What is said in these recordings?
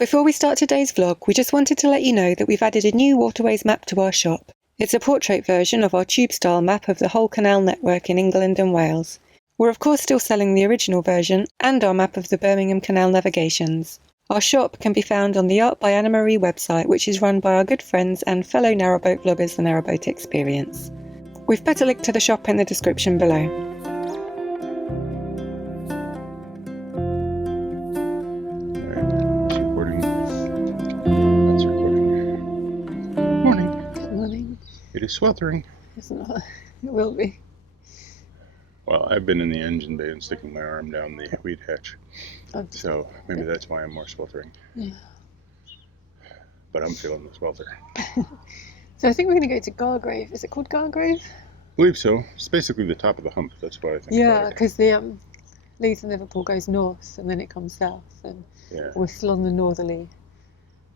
Before we start today's vlog, we just wanted to let you know that we've added a new Waterways map to our shop. It's a portrait version of our tube-style map of the whole canal network in England and Wales. We're of course still selling the original version and our map of the Birmingham Canal navigations. Our shop can be found on the Art by Anna Marie website, which is run by our good friends and fellow narrowboat vloggers, The Narrowboat Experience. We've put a link to the shop in the description below. It is sweltering. It's not. It will be. Well, I've been in the engine bay and sticking my arm down the weed hatch. So maybe that's why I'm more sweltering. Yeah. But I'm feeling the swelter. So I think we're going to go to Gargrave. Is it called Gargrave? I believe so. It's basically the top of the hump. That's what I think. Yeah, because the Leeds and Liverpool goes north and then it comes south. And yeah. We're still on the northerly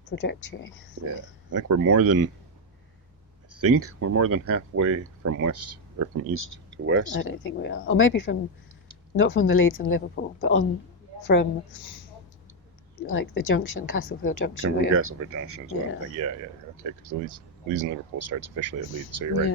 trajectory. Yeah. I think we're more than halfway from west or from east to west. I don't think we are. Or maybe not from the Leeds and Liverpool, but from like the junction, Castlefield Junction. From Castlefield Junction as well. Yeah. Yeah. Okay, because Leeds and Liverpool starts officially at Leeds, so you're right.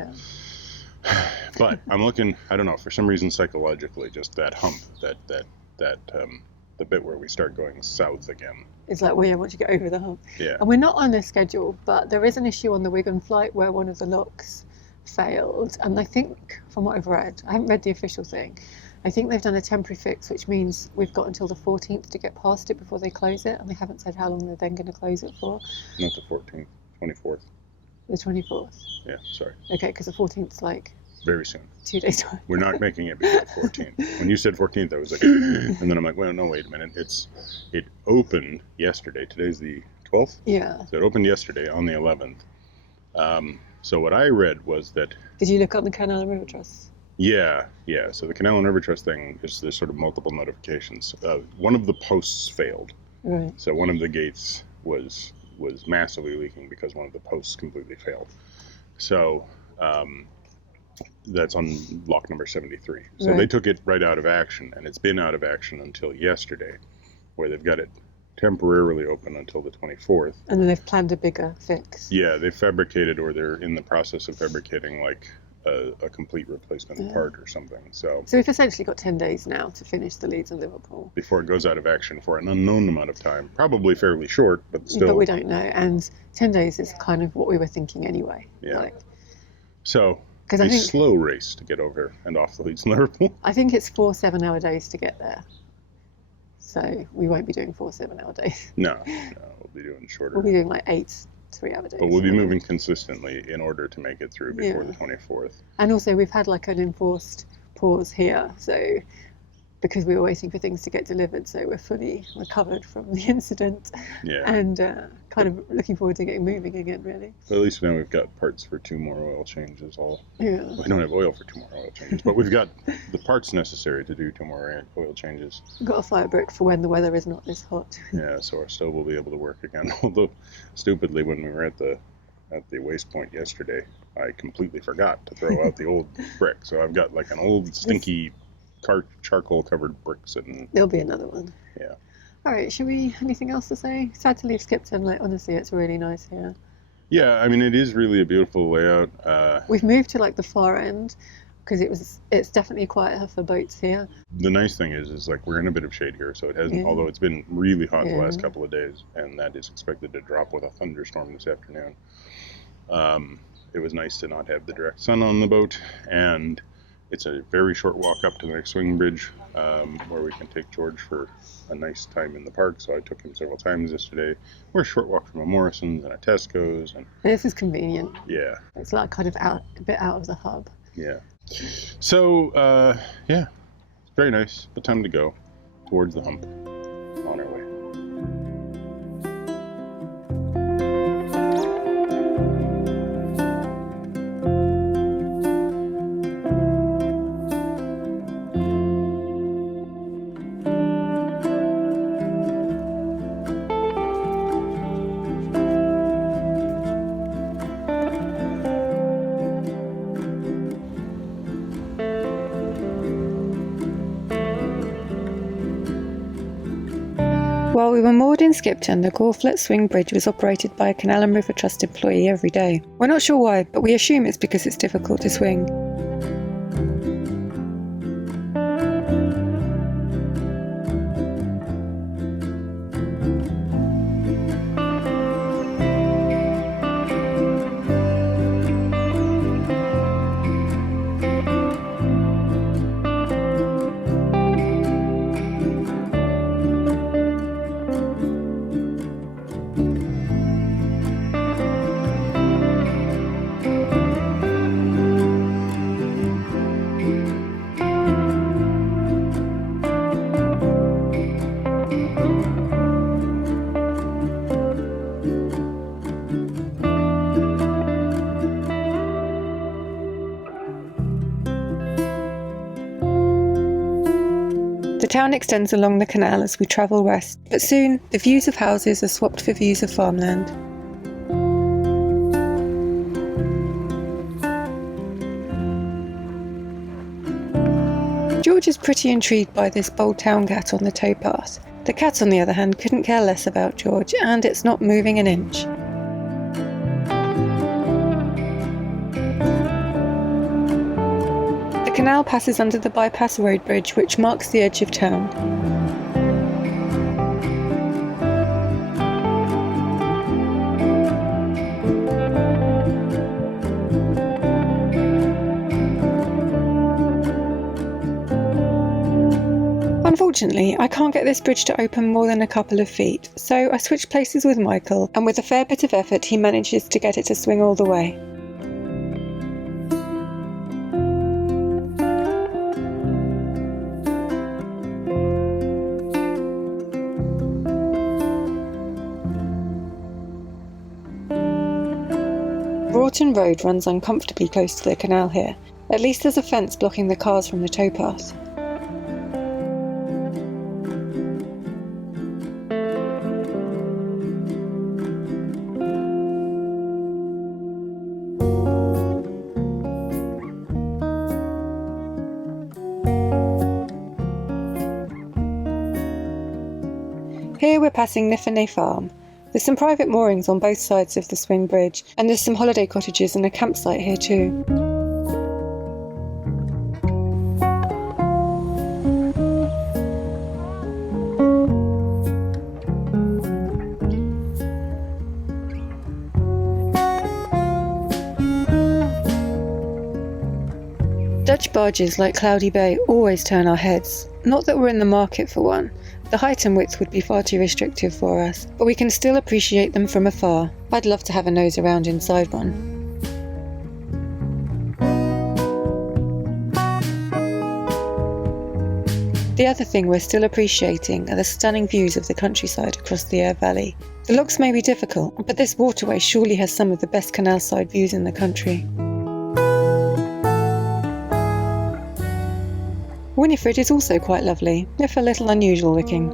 Yeah. But I'm looking, I don't know, for some reason psychologically, just that hump, the bit where we start going south again. It's like, well, yeah, once you get over the hump. Yeah. And we're not on a schedule, but there is an issue on the Wigan flight where one of the locks failed. And I think, from what I've read, I haven't read the official thing, I think they've done a temporary fix, which means we've got until the 14th to get past it before they close it. And they haven't said how long they're then going to close it for. Not the 14th, 24th. The 24th? Yeah, sorry. Okay, because the 14th's like... very soon. 2 days time. We're not making it before the 14th. When you said 14th, I was like, and then I'm like, well, no, wait a minute. It opened yesterday. Today's the 12th? Yeah. So it opened yesterday on the 11th. So what I read was that... Did you look up the Canal and River Trust? Yeah. So the Canal and River Trust thing is there's sort of multiple notifications. One of the posts failed. Right. So one of the gates was massively leaking because one of the posts completely failed. So that's on lock number 73. So They took it right out of action, and it's been out of action until yesterday, where they've got it temporarily open until the 24th. And then they've planned a bigger fix. Yeah, they fabricated, or they're in the process of fabricating, like a complete replacement part or something. So we've essentially got 10 days now to finish the Leeds and Liverpool. Before it goes out of action for an unknown amount of time. Probably fairly short, but still. But we don't know. And 10 days is kind of what we were thinking anyway. Yeah. So it's a slow race to get over and off the Leeds and Liverpool. I think it's 4 7-hour days to get there. So we won't be doing 4 7-hour days. No, we'll be doing shorter. We'll be doing like 8 3-hour days. But we'll be moving consistently in order to make it through before the 24th. And also we've had like an enforced pause here, so because we were waiting for things to get delivered, so we're fully recovered from the incident. Yeah. And kind of looking forward to getting moving again, really. But at least now we've got parts for 2 more oil changes. Yeah. We don't have oil for 2 more oil changes, but we've got the parts necessary to do 2 more oil changes. We've got a fire brick for when the weather is not this hot. Yeah, so our stove will be able to work again. Although, stupidly, when we were at the waste point yesterday, I completely forgot to throw out the old brick. So I've got like an old stinky charcoal covered bricks, and there'll be another one. Yeah. All right, anything else to say? Sad to leave Skipton. Like, honestly, it's really nice here. Yeah, I mean, it is really a beautiful layout. We've moved to like the far end because it's definitely quieter for boats here. The nice thing is like we're in a bit of shade here, so it hasn't, although it's been really hot the last couple of days, and that is expected to drop with a thunderstorm this afternoon. It was nice to not have the direct sun on the boat, and it's a very short walk up to the next swing bridge, where we can take George for a nice time in the park. So I took him several times yesterday. We're a short walk from a Morrison's and a Tesco's. And this is convenient. Yeah. It's like kind of a bit out of the hub. Yeah. So, yeah, it's very nice, but time to go towards the hump on our way. we were moored in Skipton, the GAWFLAT swing bridge was operated by a Canal and River Trust employee every day. We're not sure why, but we assume it's because it's difficult to swing. The town extends along the canal as we travel west, but soon the views of houses are swapped for views of farmland. George is pretty intrigued by this bold town cat on the towpath. The cat, on the other hand, couldn't care less about George, and it's not moving an inch. The canal passes under the bypass road bridge which marks the edge of town. Unfortunately, I can't get this bridge to open more than a couple of feet, so I switched places with Michael, and with a fair bit of effort he manages to get it to swing all the way. Broughton Road runs uncomfortably close to the canal here. At least there's a fence blocking the cars from the towpath. Here we're passing Niffanay Farm. There's some private moorings on both sides of the swing bridge, and there's some holiday cottages and a campsite here too. Dutch barges like Cloudy Bay always turn our heads. Not that we're in the market for one. The height and width would be far too restrictive for us, but we can still appreciate them from afar. I'd love to have a nose around inside one. The other thing we're still appreciating are the stunning views of the countryside across the Aire Valley. The looks may be difficult, but this waterway surely has some of the best canal side views in the country. Winifred is also quite lovely, if a little unusual looking.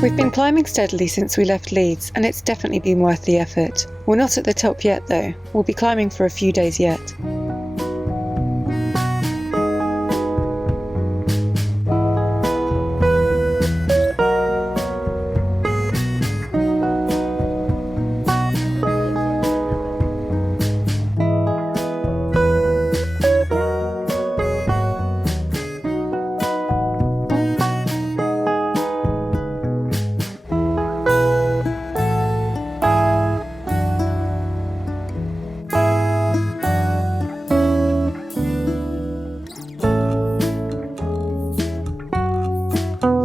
We've been climbing steadily since we left Leeds, and it's definitely been worth the effort. We're not at the top yet though, we'll be climbing for a few days yet.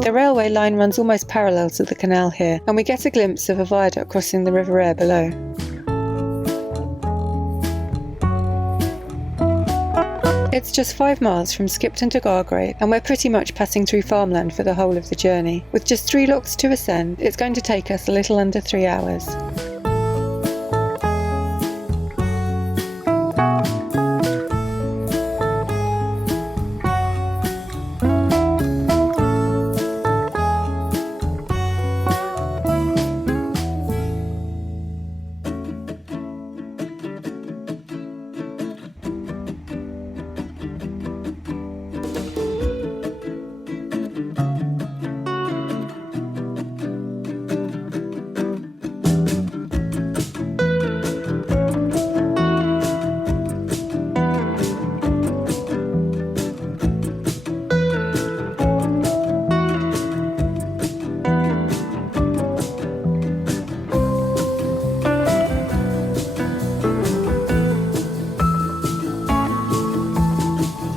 The railway line runs almost parallel to the canal here, and we get a glimpse of a viaduct crossing the River Aire below. It's just 5 miles from Skipton to Gargrave, and we're pretty much passing through farmland for the whole of the journey. With just 3 locks to ascend, it's going to take us a little under 3 hours.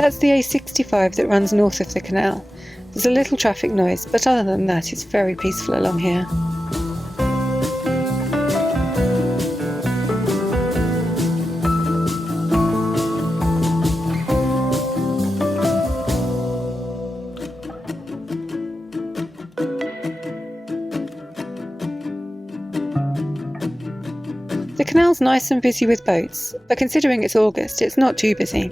That's the A65 that runs north of the canal. There's a little traffic noise, but other than that it's very peaceful along here. The canal's nice and busy with boats, but considering it's August, it's not too busy.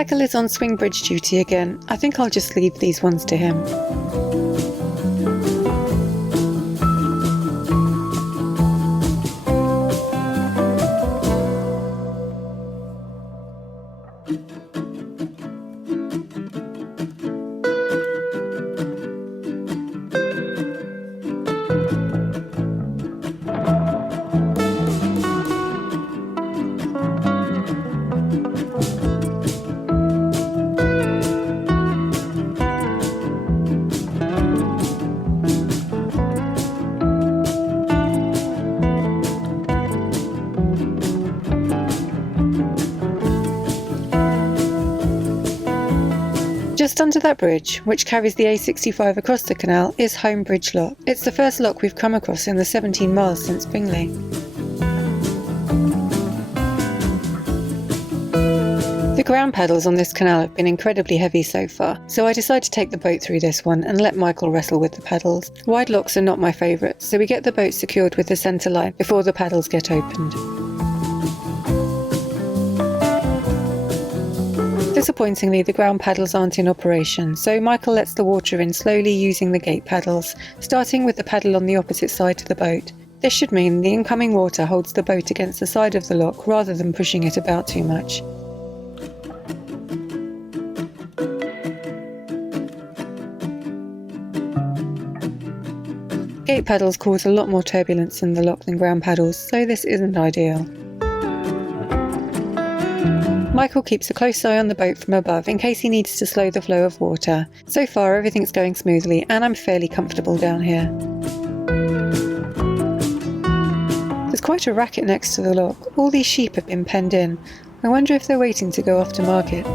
Michael is on swing bridge duty again. I think I'll just leave these ones to him. Just under that bridge, which carries the A65 across the canal, is HOLME Bridge Lock. It's the first lock we've come across in the 17 miles since Bingley. The ground paddles on this canal have been incredibly heavy so far, so I decided to take the boat through this one and let Michael wrestle with the paddles. Wide locks are not my favourite, so we get the boat secured with the centre line before the paddles get opened. Disappointingly, the ground paddles aren't in operation, so Michael lets the water in slowly using the gate paddles, starting with the paddle on the opposite side to the boat. This should mean the incoming water holds the boat against the side of the lock rather than pushing it about too much. Gate paddles cause a lot more turbulence in the lock than ground paddles, so this isn't ideal. Michael keeps a close eye on the boat from above in case he needs to slow the flow of water. So far everything's going smoothly and I'm fairly comfortable down here. There's quite a racket next to the lock. All these sheep have been penned in. I wonder if they're waiting to go off to market.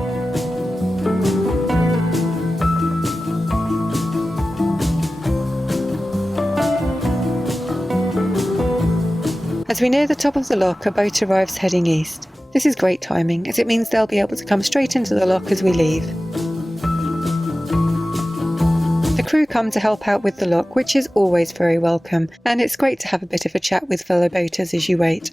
As we near the top of the lock, a boat arrives heading east. This is great timing, as it means they'll be able to come straight into the lock as we leave. The crew come to help out with the lock, which is always very welcome, and it's great to have a bit of a chat with fellow boaters as you wait.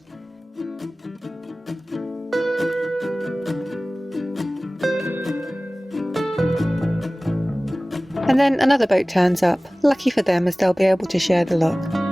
And then another boat turns up, lucky for them as they'll be able to share the lock.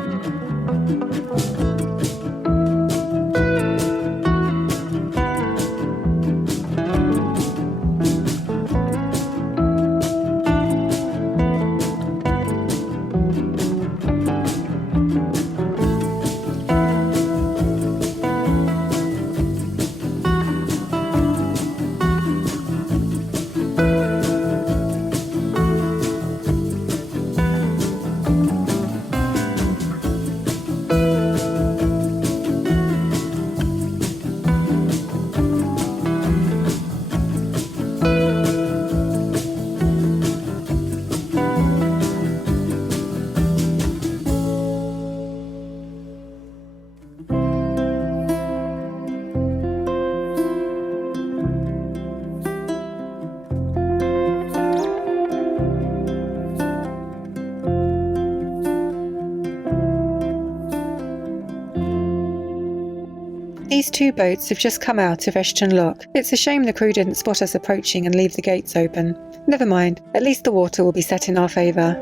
These two boats have just come out of ESHTON Lock. It's a shame the crew didn't spot us approaching and leave the gates open. Never mind, at least the water will be set in our favour.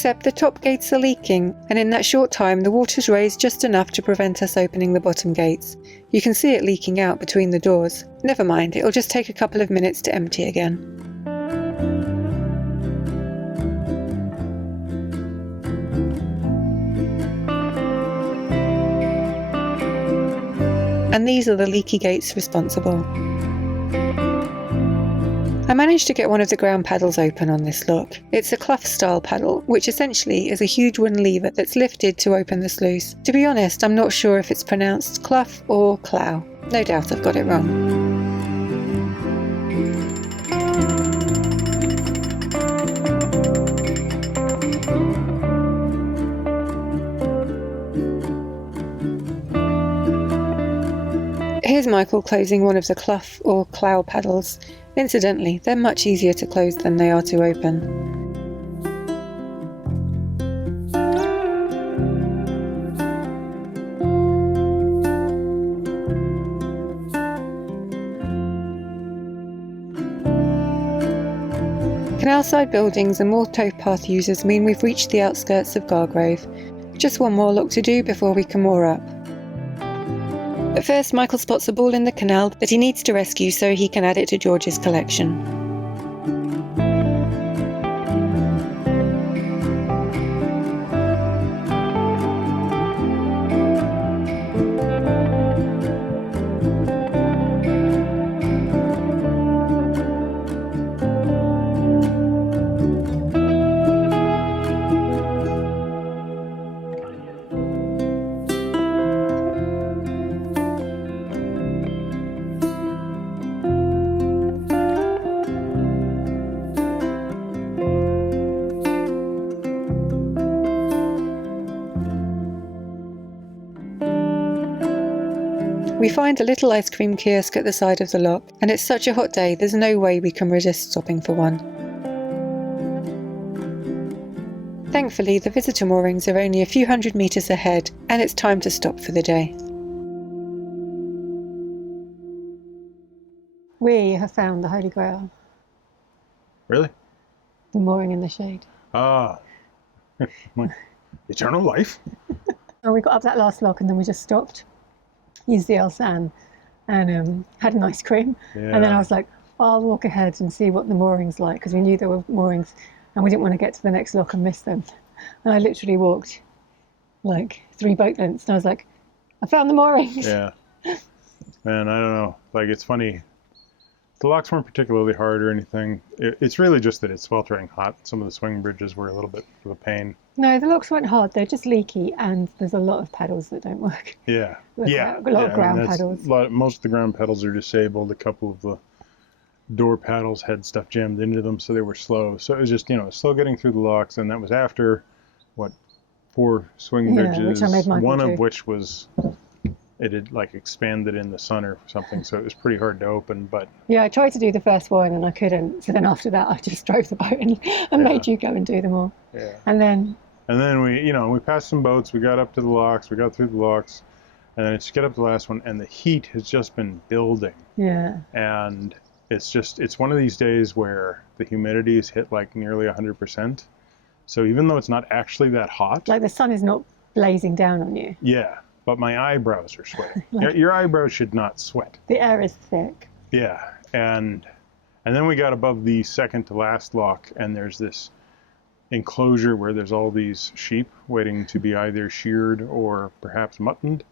Except the top gates are leaking, and in that short time the water's raised just enough to prevent us opening the bottom gates. You can see it leaking out between the doors. Never mind, it'll just take a couple of minutes to empty again. And these are the leaky gates responsible. I managed to get one of the ground paddles open on this lock. It's a clough style paddle, which essentially is a huge wooden lever that's lifted to open the sluice. To be honest, I'm not sure if it's pronounced clough or clough. No doubt I've got it wrong. Here's Michael closing one of the clough or clough paddles. Incidentally, they're much easier to close than they are to open. Canal-side buildings and more towpath users mean we've reached the outskirts of Gargrave. Just one more look to do before we can moor up. But first, Michael spots a ball in the canal that he needs to rescue so he can add it to George's collection. We find a little ice cream kiosk at the side of the lock, and it's such a hot day there's no way we can resist stopping for one. Thankfully, the visitor moorings are only a few hundred metres ahead, and it's time to stop for the day. We have found the Holy Grail. Really? The mooring in the shade. Ah. Eternal life? And we got up that last lock and then we just stopped. Used the El San and had an ice cream. Yeah. And then I was like, I'll walk ahead and see what the mooring's like, because we knew there were moorings and we didn't want to get to the next lock and miss them. And I literally walked like 3 boat lengths and I was like, I found the moorings. Yeah. Man, I don't know. Like, it's funny. The locks weren't particularly hard or anything. It's really just that it's sweltering hot. Some of the swing bridges were a little bit of a pain. No, the locks weren't hard. They're just leaky, and there's a lot of paddles that don't work. Yeah. A lot of ground paddles. Most of the ground paddles are disabled. A couple of the door paddles had stuff jammed into them, so they were slow. So it was just, slow getting through the locks, and that was after, 4 swing bridges, one of which was... It had expanded in the sun or something, so it was pretty hard to open. But yeah, I tried to do the first one and I couldn't. So then after that, I just drove the boat and made you go and do them all. Yeah. And then we passed some boats. We got up to the locks. We got through the locks, and then it's get up to the last one, and the heat has just been building. Yeah. And it's one of these days where the humidity is hit nearly 100%. So even though it's not actually that hot, the sun is not blazing down on you. Yeah. But my eyebrows are sweating. Your eyebrows should not sweat. The air is thick. Yeah, and then we got above the second to last lock, and there's this enclosure where there's all these sheep waiting to be either sheared or perhaps muttoned,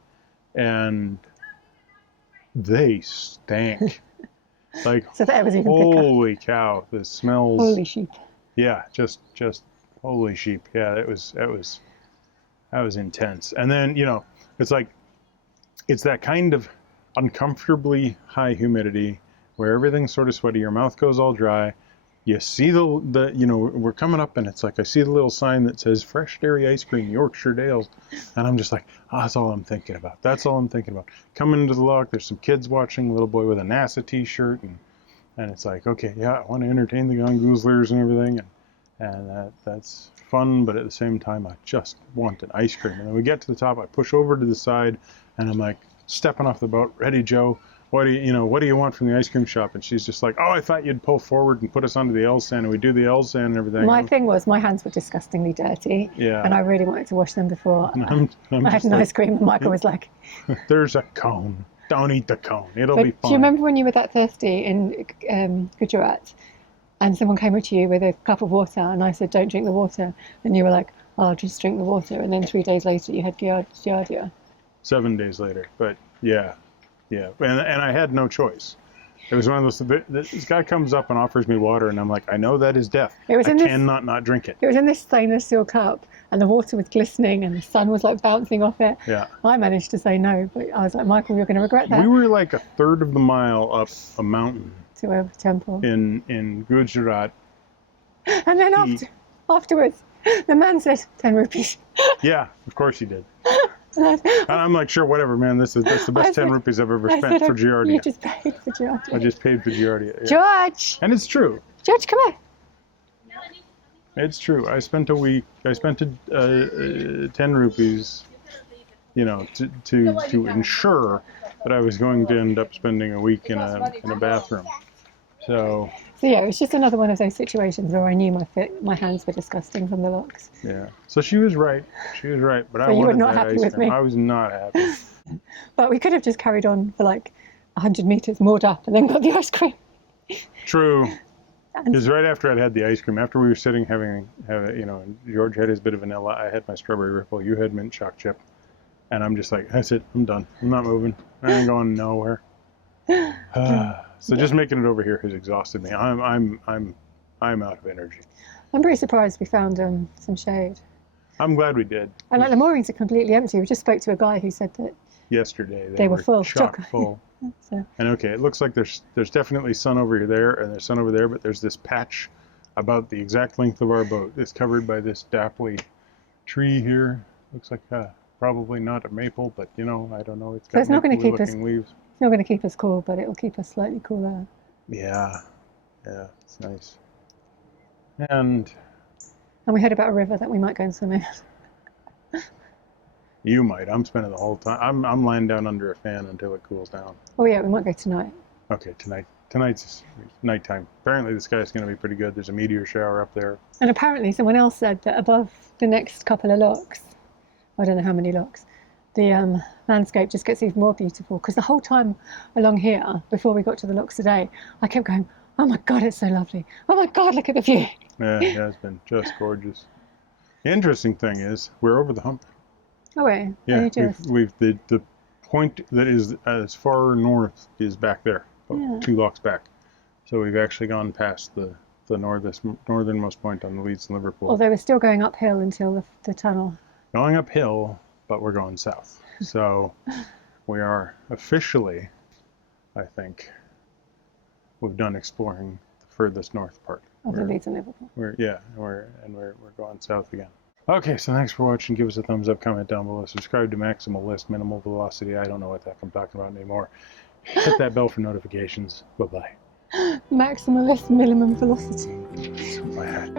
and they stank. So that was even holy cow, the smells. Holy sheep. Yeah, just holy sheep. Yeah, that was intense. And then it's that kind of uncomfortably high humidity where everything's sort of sweaty, your mouth goes all dry. You see we're coming up and it's I see the little sign that says fresh dairy ice cream, Yorkshire Dales. And I'm just that's all I'm thinking about. That's all I'm thinking about. Coming into the lock, there's some kids watching, a little boy with a NASA t-shirt. And it's okay, yeah, I want to entertain the gongoozlers and everything. And that's fun, but at the same time, I just want an ice cream. And then we get to the top, I push over to the side, and I'm stepping off the boat, ready, Joe. what do you want from the ice cream shop? And she's just like, oh, I thought you'd pull forward and put us onto the L stand, and we do the L stand and everything. My thing was, my hands were disgustingly dirty, and I really wanted to wash them before I had an ice cream. And Michael was like, "There's a cone. Don't eat the cone. It'll be fine." Do you remember when you were that thirsty in Gujarat, and someone came up to you with a cup of water, and I said, "Don't drink the water," and you were like, "I'll just drink the water," and then 3 days later you had giardia. 7 days later, but yeah, and I had no choice. It was one of those. This guy comes up and offers me water, and I'm like, I know that is death. I cannot not drink it. It was in this stainless steel cup, and the water was glistening, and the sun was like bouncing off it. Yeah. I managed to say no, but I was like, Michael, you're going to regret that. We were like a third of the mile up a mountain to a temple in Gujarat, and then afterwards, the man said 10 rupees. Yeah, of course he did. And I'm like, sure, whatever, man. That's the best 10 rupees I've ever spent for Giardia. You just paid for Giardia. I just paid for Giardia. Yeah. George! And it's true. George, come here. It's true. I spent 10 rupees, to ensure that I was going to end up spending a week in a bathroom. So yeah, it's just another one of those situations where I knew my hands were disgusting from the locks. Yeah. So she was right. But I you were wanted not that happy ice with cream. me. I was not happy. But we could have just carried on for like 100 meters, moored up, and then got the ice cream. True. Because right after I'd had the ice cream, after we were sitting having George had his bit of vanilla, I had my strawberry ripple, you had mint choc chip, and I'm just like, that's it, I'm done. I'm not moving. I ain't going nowhere. So just making it over here has exhausted me. I'm out of energy. I'm pretty surprised we found some shade. I'm glad we did. And like the moorings are completely empty. We just spoke to a guy who said that yesterday they were full, chock full. So. And okay, it looks like there's definitely sun over there and there's sun over there, but there's this patch about the exact length of our boat. It's covered by this dapply tree here. Looks like probably not a maple, but I don't know. It's got it's not going to keep us. leaves. It's not going to keep us cool, but it will keep us slightly cooler. Yeah, it's nice. And we heard about a river that we might go and swim in. You might. I'm spending the whole time. I'm lying down under a fan until it cools down. Oh yeah, we might go tonight. Okay, tonight's nighttime. Apparently the sky's going to be pretty good. There's a meteor shower up there. And apparently someone else said that above the next couple of locks, I don't know how many locks, the landscape just gets even more beautiful. Because the whole time along here, before we got to the locks today, I kept going, oh my God, it's so lovely. Oh my God, look at the view. Yeah, it has been just gorgeous. The interesting thing is we're over the hump. Oh wait, yeah, we've the point that is as far north is back there, about 2 locks back. So we've actually gone past the northernmost point on the Leeds Liverpool. Although we're still going uphill until the tunnel. Going uphill, but we're going south. So we are officially, I think, we've done exploring the furthest north part of the Leeds and Liverpool. We're going south again. Okay, so thanks for watching. Give us a thumbs up, comment down below, subscribe to Maximalist, Minimal Velocity. I don't know what the heck I'm talking about anymore. Hit that bell for notifications. Bye-bye. Maximalist, minimum velocity. That's what I had.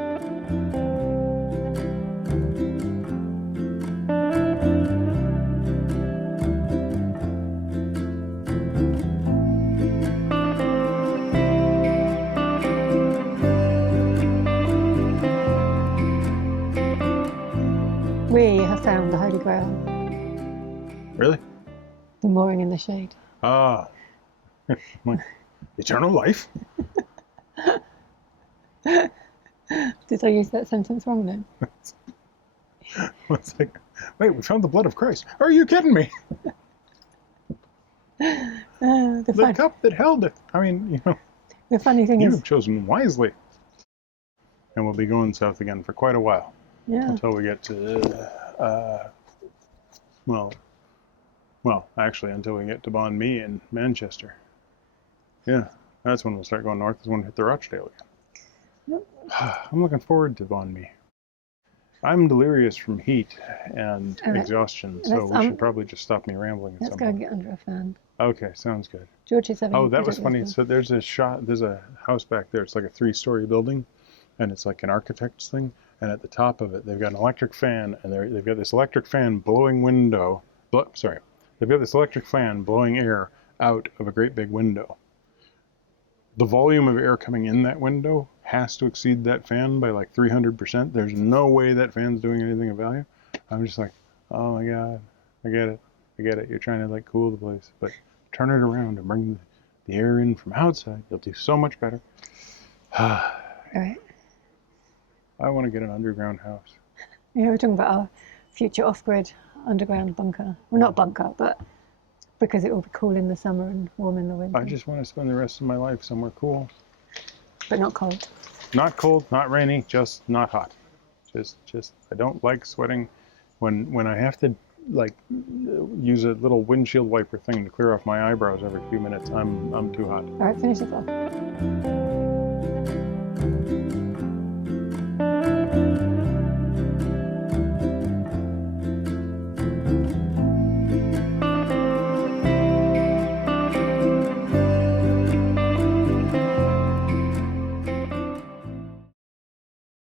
We have found the Holy Grail. Really? The mooring in the shade. Ah. Eternal life? Did I use that sentence wrong then? It's like, wait, we found the blood of Christ. Are you kidding me? The cup that held it. I mean, the funny thing is, you've chosen wisely. And we'll be going south again for quite a while. Yeah. Until we get to, actually until we get to Bon Me in Manchester. Yeah, that's when we'll start going north, is when we hit the Rochdale again. Yep. I'm looking forward to Bon Me. I'm delirious from heat and exhaustion, so we should probably just stop me rambling at some point. Let's go and get under a fan. Okay, sounds good. George is having Oh, that was funny. So there's a house back there. It's like a 3-story building, and it's like an architect's thing. And at the top of it, they've got an electric fan, and they've got this electric fan blowing they've got this electric fan blowing air out of a great big window. The volume of air coming in that window has to exceed that fan by like 300%. There's no way that fan's doing anything of value. I'm just like, oh my God, I get it. You're trying to like cool the place, but turn it around and bring the air in from outside. You'll do so much better. All right. I want to get an underground house. Yeah, we're talking about our future off-grid underground bunker. Well, not bunker, but because it will be cool in the summer and warm in the winter. I just want to spend the rest of my life somewhere cool. But not cold. Not cold, not rainy, just not hot. Just I don't like sweating when I have to like use a little windshield wiper thing to clear off my eyebrows every few minutes. I'm too hot. All right, finish this off.